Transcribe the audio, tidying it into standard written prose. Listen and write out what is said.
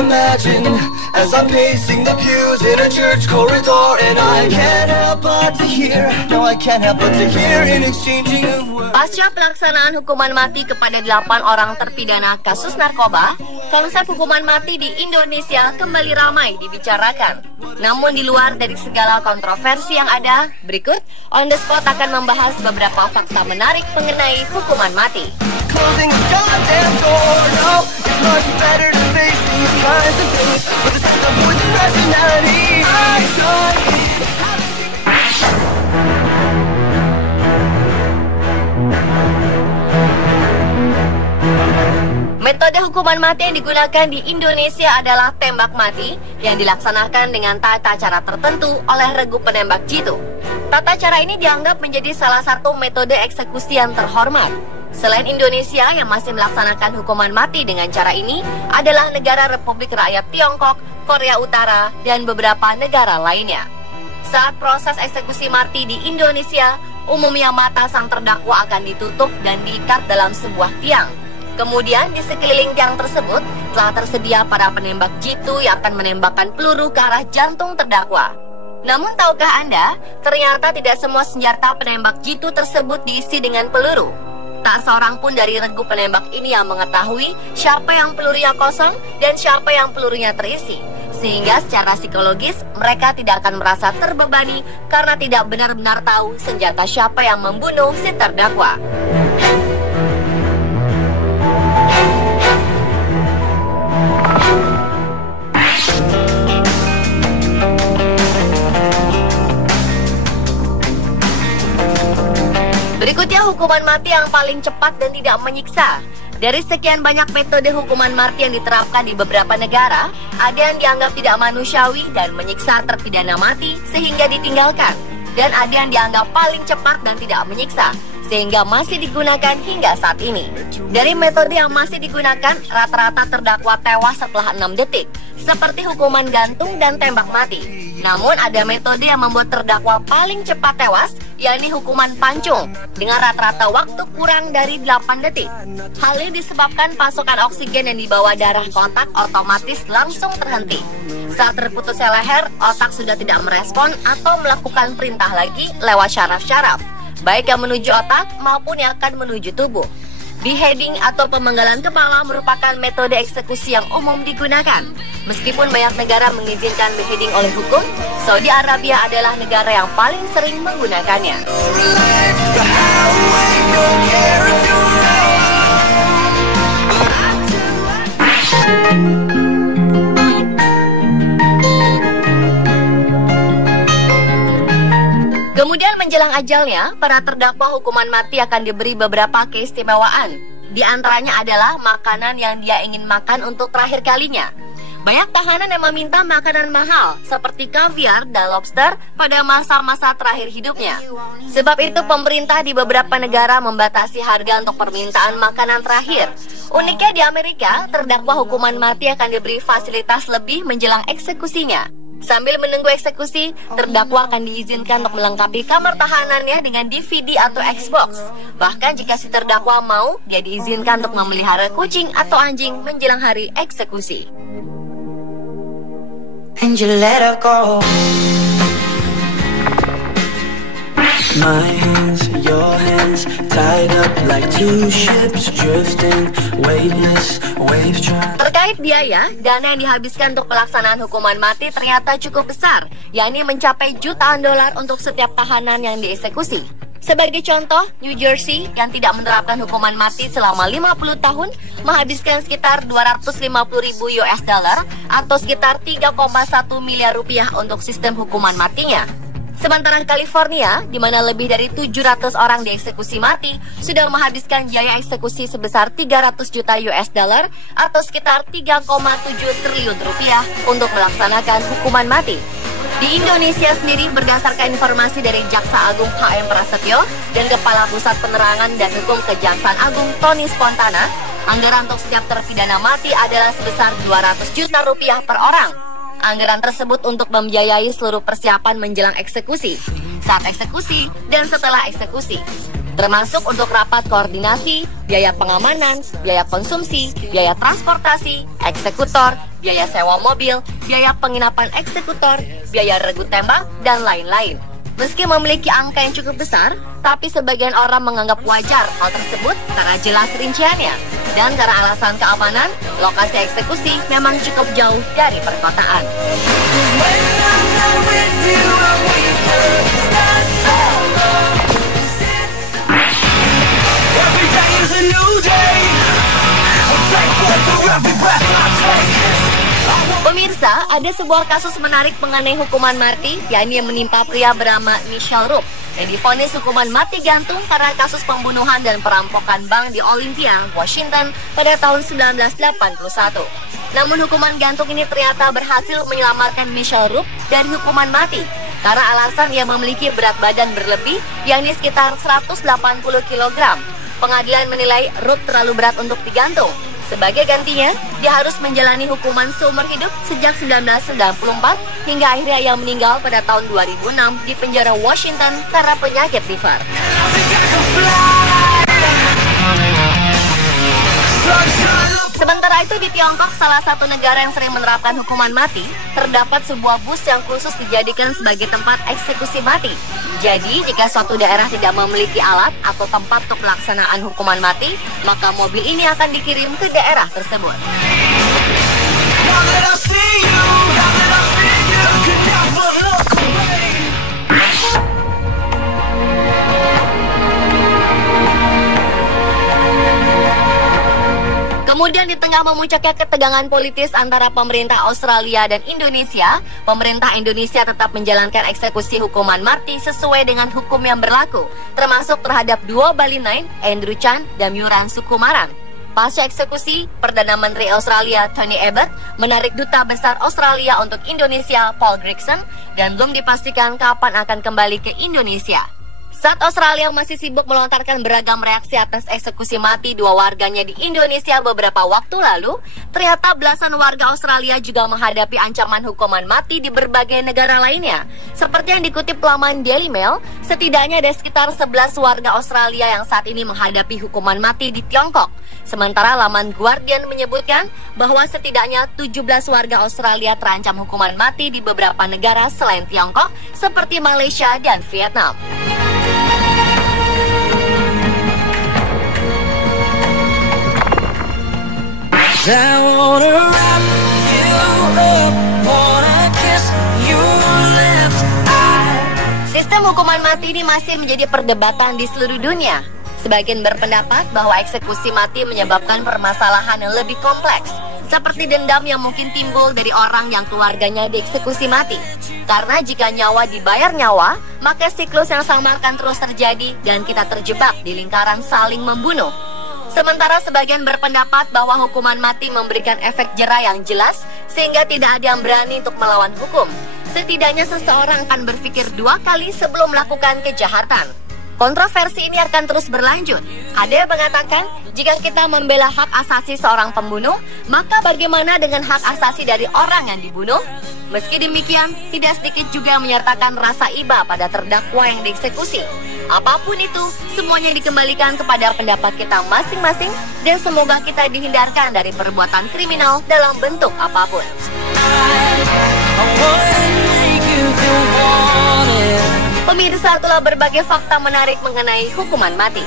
imagine as I'm pacing the pews in a church corridor, and I can't help but to hear, no I can't help but to hear in exchanging of words. Pasca pelaksanaan hukuman mati kepada 8 orang terpidana kasus narkoba, konsep hukuman mati di Indonesia kembali ramai dibicarakan. Namun di luar dari segala kontroversi yang ada, berikut On The Spot akan membahas beberapa fakta menarik mengenai hukuman mati. Closing the goddamn door, no, it's much better to face these kinds of things, but the sense of poison rationality, I don't. Metode hukuman mati yang digunakan di Indonesia adalah tembak mati yang dilaksanakan dengan tata cara tertentu oleh regu penembak jitu. Tata cara ini dianggap menjadi salah satu metode eksekusi yang terhormat. Selain Indonesia yang masih melaksanakan hukuman mati dengan cara ini adalah negara Republik Rakyat Tiongkok, Korea Utara, dan beberapa negara lainnya. Saat proses eksekusi mati di Indonesia, umumnya mata sang terdakwa akan ditutup dan diikat dalam sebuah tiang. Kemudian di sekeliling tiang tersebut telah tersedia para penembak jitu yang akan menembakkan peluru ke arah jantung terdakwa. Namun tahukah Anda, ternyata tidak semua senjata penembak jitu tersebut diisi dengan peluru. Tak seorang pun dari regu penembak ini yang mengetahui siapa yang pelurunya kosong dan siapa yang pelurunya terisi. Sehingga secara psikologis mereka tidak akan merasa terbebani karena tidak benar-benar tahu senjata siapa yang membunuh si terdakwa. Berikutnya hukuman mati yang paling cepat dan tidak menyiksa. Dari sekian banyak metode hukuman mati yang diterapkan di beberapa negara, ada yang dianggap tidak manusiawi dan menyiksa terpidana mati sehingga ditinggalkan. Dan ada yang dianggap paling cepat dan tidak menyiksa, sehingga masih digunakan hingga saat ini. Dari metode yang masih digunakan, rata-rata terdakwa tewas setelah 6 detik, seperti hukuman gantung dan tembak mati. Namun ada metode yang membuat terdakwa paling cepat tewas, yakni hukuman pancung, dengan rata-rata waktu kurang dari 8 detik. Hal ini disebabkan pasokan oksigen yang dibawa darah ke otak otomatis langsung terhenti. Saat terputusnya leher, otak sudah tidak merespon atau melakukan perintah lagi lewat syaraf-syaraf, baik yang menuju otak maupun yang akan menuju tubuh. Beheading atau pemenggalan kepala merupakan metode eksekusi yang umum digunakan. Meskipun banyak negara mengizinkan beheading oleh hukum, Saudi Arabia adalah negara yang paling sering menggunakannya. Kemudian menjelang ajalnya, para terdakwa hukuman mati akan diberi beberapa keistimewaan. Di antaranya adalah makanan yang dia ingin makan untuk terakhir kalinya. Banyak tahanan yang meminta makanan mahal, seperti kaviar dan lobster pada masa-masa terakhir hidupnya. Sebab itu pemerintah di beberapa negara membatasi harga untuk permintaan makanan terakhir. Uniknya di Amerika, terdakwa hukuman mati akan diberi fasilitas lebih menjelang eksekusinya. Sambil menunggu eksekusi, terdakwa akan diizinkan untuk melengkapi kamar tahanannya dengan DVD atau Xbox. Bahkan jika si terdakwa mau, dia diizinkan untuk memelihara kucing atau anjing menjelang hari eksekusi. And you let her go. My hands, your hands, tied up like two ships drifting, weightless, waves trying. Terkait biaya, dana yang dihabiskan untuk pelaksanaan hukuman mati ternyata cukup besar, yakni mencapai jutaan dolar untuk setiap tahanan yang dieksekusi. Sebagai contoh, New Jersey yang tidak menerapkan hukuman mati selama 50 tahun menghabiskan sekitar 250.000 US dollar atau sekitar 3,1 miliar rupiah untuk sistem hukuman matinya. Sementara California, di mana lebih dari 700 orang dieksekusi mati, sudah menghabiskan biaya eksekusi sebesar 300 juta US dollar atau sekitar 3,7 triliun rupiah untuk melaksanakan hukuman mati. Di Indonesia sendiri, berdasarkan informasi dari Jaksa Agung HM Prasetyo dan Kepala Pusat Penerangan dan Hukum Kejaksaan Agung Tony Spontana, anggaran untuk setiap terpidana mati adalah sebesar 200 juta rupiah per orang. Anggaran tersebut untuk membiayai seluruh persiapan menjelang eksekusi, saat eksekusi, dan setelah eksekusi. termasuk untuk rapat koordinasi, biaya pengamanan, biaya konsumsi, biaya transportasi, eksekutor, biaya sewa mobil, biaya penginapan eksekutor, biaya regu tembak, dan lain-lain. Meski memiliki angka yang cukup besar, tapi sebagian orang menganggap wajar hal tersebut karena jelas rinciannya. Dan karena alasan keamanan, lokasi eksekusi memang cukup jauh dari perkotaan. Pemirsa, ada sebuah kasus menarik mengenai hukuman mati, yakni yang menimpa pria bernama Michelle Rupp yang divonis hukuman mati gantung karena kasus pembunuhan dan perampokan bank di Olympia, Washington pada tahun 1981. Namun hukuman gantung ini ternyata berhasil menyelamatkan Michelle Rupp dari hukuman mati karena alasan ia memiliki berat badan berlebih, yakni sekitar 180 kg. Pengadilan menilai Rupp terlalu berat untuk digantung. Sebagai gantinya, dia harus menjalani hukuman seumur hidup sejak 1994 hingga akhirnya ia meninggal pada tahun 2006 di penjara Washington karena penyakit liver. Sementara itu di Tiongkok, salah satu negara yang sering menerapkan hukuman mati, terdapat sebuah bus yang khusus dijadikan sebagai tempat eksekusi mati. Jadi, jika suatu daerah tidak memiliki alat atau tempat untuk pelaksanaan hukuman mati, maka mobil ini akan dikirim ke daerah tersebut. Kemudian di tengah memuncaknya ketegangan politis antara pemerintah Australia dan Indonesia, pemerintah Indonesia tetap menjalankan eksekusi hukuman mati sesuai dengan hukum yang berlaku, termasuk terhadap dua Bali Nine, Andrew Chan dan Myuran Sukumaran. Pasca eksekusi, Perdana Menteri Australia Tony Abbott menarik Duta Besar Australia untuk Indonesia Paul Gregson dan belum dipastikan kapan akan kembali ke Indonesia. Saat Australia masih sibuk melontarkan beragam reaksi atas eksekusi mati dua warganya di Indonesia beberapa waktu lalu, ternyata belasan warga Australia juga menghadapi ancaman hukuman mati di berbagai negara lainnya. Seperti yang dikutip laman Daily Mail, setidaknya ada sekitar 11 warga Australia yang saat ini menghadapi hukuman mati di Tiongkok. Sementara laman Guardian menyebutkan bahwa setidaknya 17 warga Australia terancam hukuman mati di beberapa negara selain Tiongkok, seperti Malaysia dan Vietnam. I wanna wrap you up, wanna kiss your lips. Sistem hukuman mati ini masih menjadi perdebatan di seluruh dunia. Sebagian berpendapat bahwa eksekusi mati menyebabkan permasalahan yang lebih kompleks, seperti dendam yang mungkin timbul dari orang yang keluarganya dieksekusi mati. Karena jika nyawa dibayar nyawa, maka siklus yang sama akan terus terjadi dan kita terjebak di lingkaran saling membunuh. Sementara sebagian berpendapat bahwa hukuman mati memberikan efek jera yang jelas sehingga tidak ada yang berani untuk melawan hukum. Setidaknya seseorang akan berpikir dua kali sebelum melakukan kejahatan. Kontroversi ini akan terus berlanjut. Ada yang mengatakan, jika kita membela hak asasi seorang pembunuh, maka bagaimana dengan hak asasi dari orang yang dibunuh? Meski demikian, tidak sedikit juga yang menyertakan rasa iba pada terdakwa yang dieksekusi. Apapun itu, semuanya dikembalikan kepada pendapat kita masing-masing dan semoga kita dihindarkan dari perbuatan kriminal dalam bentuk apapun. Pemirsa, itulah berbagai fakta menarik mengenai hukuman mati.